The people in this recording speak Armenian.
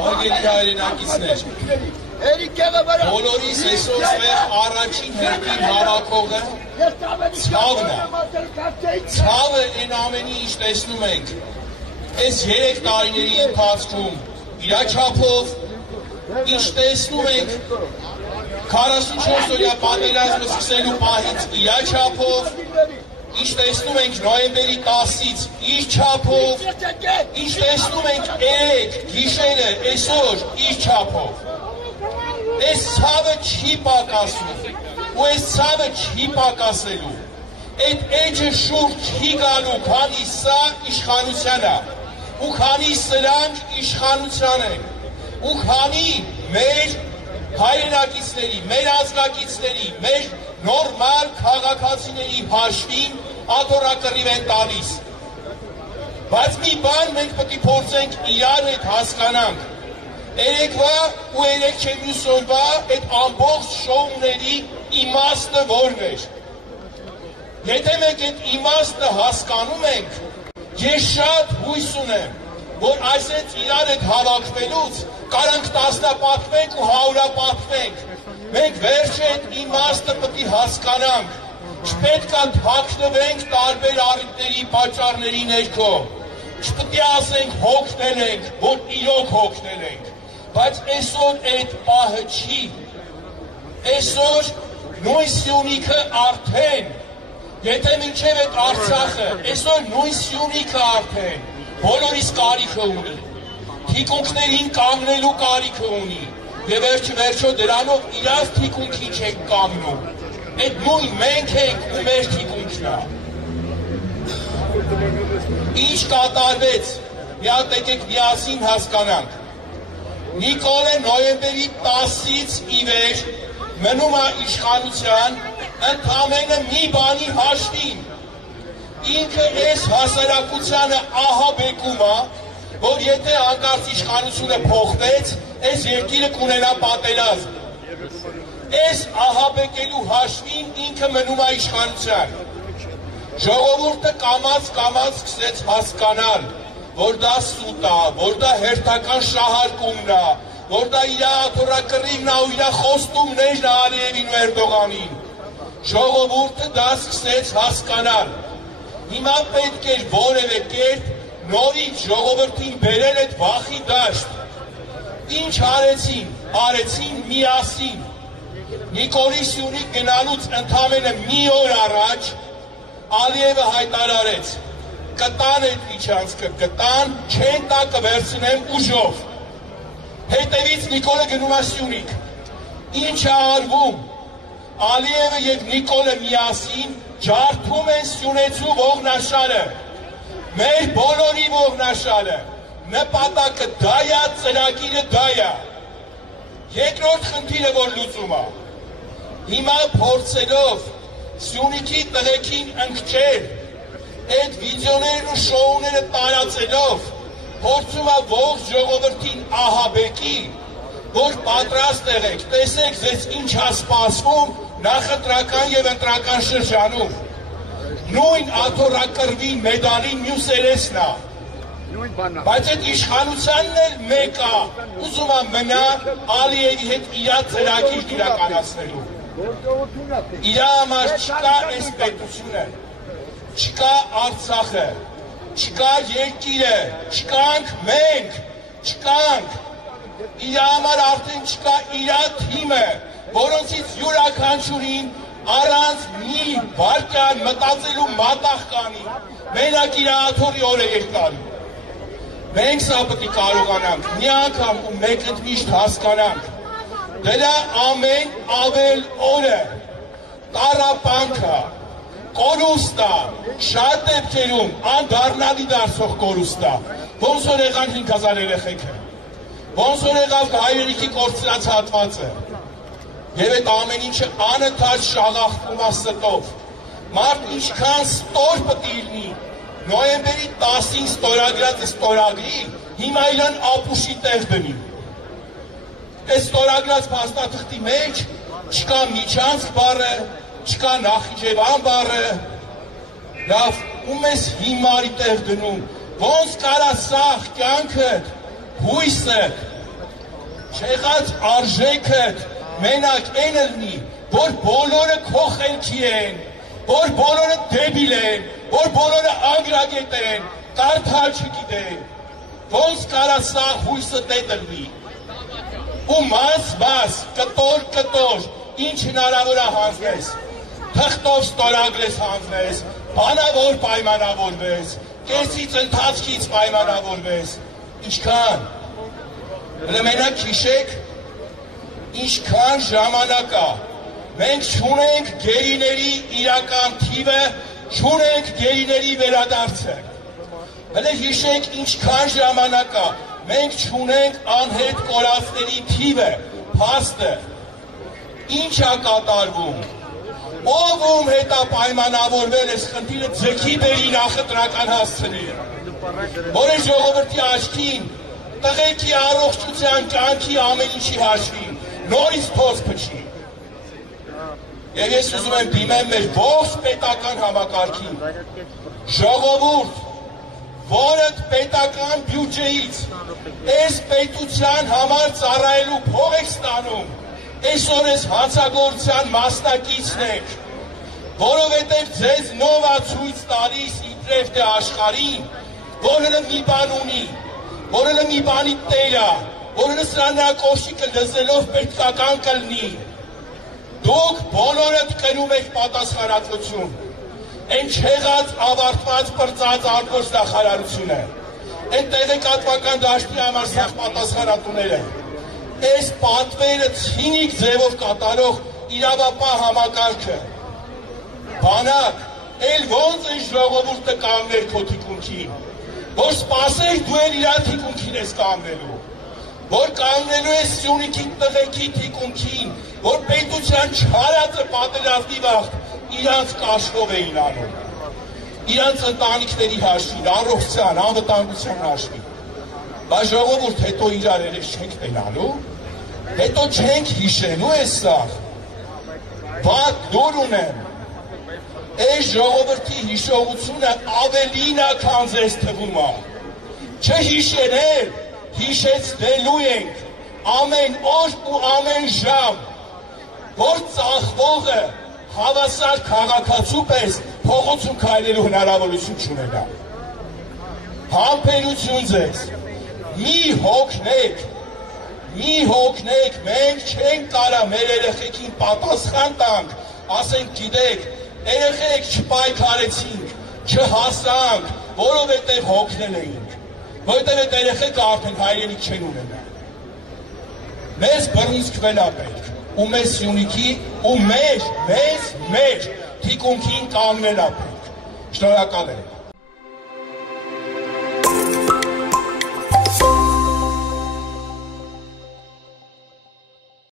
Արգելի հայրենակիցներ, բոլորիս այսօր ստեղ առաջին հերթին հավաքողը ցավն է, ցավը այն ամենի ինչ տեսնում ենք, այս 3 տարիների ընթացքում իրաչափով ինչ տեսնում ենք 44-օրյա պատերազմը սկսելու պահից իրաչափով, ինչ տեսնում ենք նոյեմբերի 10-ից իր չափով, ինչ տեսնում ենք երեկ, գիշերը, այսօր իր չափով, այս ցավը չի պակասում ու այս ցավը չի պակասելու, այդ էջը շուրջ չի գալու, քանի սա իշխանության է ու քանի սրանք իշխանության են ու քանի մեր հայրենակիցների, մեր ազգակիցների, մեր նորմալ քաղաքացիների հաշվին աթոռակռիվ են տալիս։ Բայց մի բան մենք պետք է փորձենք իրար հետ հասկանանք։ Երեկվա ու երեկ մյուս օրվա այդ ամբողջ շոուների իմաստը որն էր։ Եթե մենք այդ իմաստը հասկանում ենք, ես շատ հույս ունեմ, որ այսպես իրար հետ հավաքվելուց կարանք տասնապատվենք ու հարյուրապատվենք։ Մենք վերջը այդ իմաստը պետք է հասկանանք, չպետք է թաքնվենք տարբեր առիթների պատճառների ներքո, չպետք է ասենք հոգնել ենք, որ իրոք հոգնել ենք, բայց այսօր այդ պահը չի, այսօր նույն Սյունիքը արդեն, եթե մինչև այդ Արցախը, այսօր նույն Սյունիքը արդեն բոլորիս կարիքը ունի, թիկունքներին կանգնելու կարիքը ունի, և վերջո դրանով իրաց թիկունքի չենք կանգնում, այդ նույն մենք ենք ու մեր թիկունքն է։ Ինչ կատարվեց, եկեք միասին հասկանանք, Նիկոլը նոյեմբերի 10-ից ի վեր մնում է իշխանության ընդամենը մի բանի հաշվին, ինքը այս հասարակությանը ահաբեկում է, որ եթե հանկարծ իշխանությունը փոխվեց, այս երկիրը կունենա պատերազմ։ Այս ահաբեկելու հաշվին ինքը մնում է իշխանության։ Ժողովուրդը կամաց սկսեց հասկանալ, որ դա սուտ է, որ դա հերթական շահարկումն է, որ դա իր աթոռակռիվն է ու իր խոստումներն է Ալիևին ու Էրդողանին։ Ժողովուրդը դա սկսեց հասկանալ։ Հիմա պետք էր որևէ կերպ նորից ժողովրդին բերել այդ վախի դաշտ։ Ինչ արեցին միասին։ Նիկոլի Սյունիք գնալուց ընդամենը մի օր առաջ Ալիևը հայտարարեց, կտան այդ միջանցքը, կտան, չեն տա կվերցնեմ ուժով։ Հետևից Նիկոլը գնում է Սյունիք։ Ինչ է արվում։ Ալիևը և Նիկոլը միասին ջարդում են Սյունեցու ողնաշարը, մեր բոլորի ողնաշարը, նպատակը դա է, ծրագիրը դա է։ Երկրորդ խնդիրը որ լուծում է, հիմա փորձելով Սյունիքի տղեկին ընկճել, այդ վիդեոներն ու շոուները տարածելով, փորձում է ողջ ժողովրդին ահաբեկի, որ պատրաստ եղեք, տեսեք ձեզ ինչ է սպասվում նախընտրական և ընտրական շրջանում։ Նույն աթոռակռվի մեդալին մյուս երեսն է։ Բայց այդ իշխանությանն էլ մեկ է, ուզում է մնա Ալիևի հետ իր ծրագիր իրականացնելու։ Իր համար չկա այս պետությունը, չկա Արցախը, չկա երկիրը, չկանք մենք, չկանք։ Իր համար արդեն չկա իր թիմը, որոնցից յուրաքանչյուրին առանց մի վարկյան մտածելու մատաղ կանի, մենակ իր աթոռի օրը երկարի։ Մենք սա պետք է կարողանանք մի անգամ ու մեկ ընդմիշտ հասկանանք, դրա ամեն ավել օրը, տառապանքը, կորուստը, շատ դեպքերում անդառնալի դարձող կորուստը, ոնց որ եղան 5000 երեխեքը, ոնց որ եղավ հայրենիքի կորցրած հատվածը, և այդ ամեն ինչը անընդհատ շաղախվում է ստով, մարդ ինչքան ստոր պետք է լինի, նոյեմբերի 10-ին ստորագրած ստորագրի, հիմա իրան ապուշի տեղ դնի։ Այս ստորագրած փաստաթղթի մեջ չկա միջանցք բառը, չկա Նախիջևան բառը, լավ, ում ես հիմարի տեղ դնում, ոնց կարա սաղ կյանքդ հույսը, չեղած արժեքը մենակ այն լինի, որ բոլորը քո խելքի են, որ բոլորը դեբիլ են, որ բոլորը անգրագետ են, կարդալ չգիտեն, ոնց կարա սա հույսը դետնվի, ու մաս, կտոր, ինչ հնարավոր է հանձնես, թղթով ստորագրես հանձնես, բանավոր պայմանավորվես, կեսից ընթացքից պայմանավորվես, ինչքան, մենակ հիշեք, ինչքան ժամանակ է, մենք չունենք գերիների իրական թիվը, չունենք գերիների վերադարձը, հիշեք ինչքան ժամանակ է, մենք չունենք անհետ կորածների թիվը, փաստը, ինչ է կատարվում, ով ում հետ է պայմանավորվել այս խնդիրը ձգի բերի նախընտրական հասցնել, որ այս ժողովրդի աչքին տղեկի առողջության կյանքի ամեն ինչի հաշվին, նորից թոց փչի։ Եվ ես ուզում եմ դիմեմ մեր ողջ պետական համակարգին, ժողովուրդ, որը պետական բյուջեից այս պետության համար ծառայելու փող եք ստանում, այսօր այս հանցագործության մասնակիցն եք, որովհետև ձեզ նովա ցույց տալիս իբրև թե աշխարհին, որը մի բան ունի, որը մի բանի տեր է, որը սրանա կոշիկը լսելով պետքական կլնի, դուք բոլորդ կրում եք պատասխանատվություն, այն չեղած ավարտված պրծած արտոց նախարարությունը, այն տեղեկատվական դաշտի համար սաղ պատասխանատուները, այս պատվերը ցինիկ ձևով կատարող իրավապահ համակարգը, բանակ, էլ ոնց այս ժողովուրդը կանգներ քո թիկունքին, որ սպասես դու էլ իրա թիկունքին ես կանգնելու, որ կանգնելու ես Սյունիքի տղեկի թիկունքին, որ պետության չարածը պատերազմի վաղտ իրանց կաշվով էին անում, իրանց ընտանիքների հաշվին, առողջության, անվտանգության հաշվին, բայց ժողովուրդ հետո իրար երես չենք տենալու, հետո չենք հիշելու ես սաղ, վատ դուր ունեմ, այս ժողովրդի հիշողությունը ավելին է, քան ձեզ թվում է, չհիշերել, հիշեցնելու ենք ամեն օր ու ամեն ժամ, որ ծախվողը հավասար քաղաքացու պես փողոցում քայլելու հնարավորություն չունենա։ Համբերություն ձեզ, մի հոգնեք, մենք չենք կարա մեր երեխեքին պատասխան տանք, ասենք գիտեք, երեխեք չպայքարեցինք, չհասանք, որովհետև հոգնել էինք, որովհետև այդ երեխեքը արդեն հայրենիք չեն ունենա։ Մեզ բռնցքվել է պետք, ու մեզ Սյունիքի, ու մեր թիկունքին կանգնել է պետք։ Շնորհակալ եմ։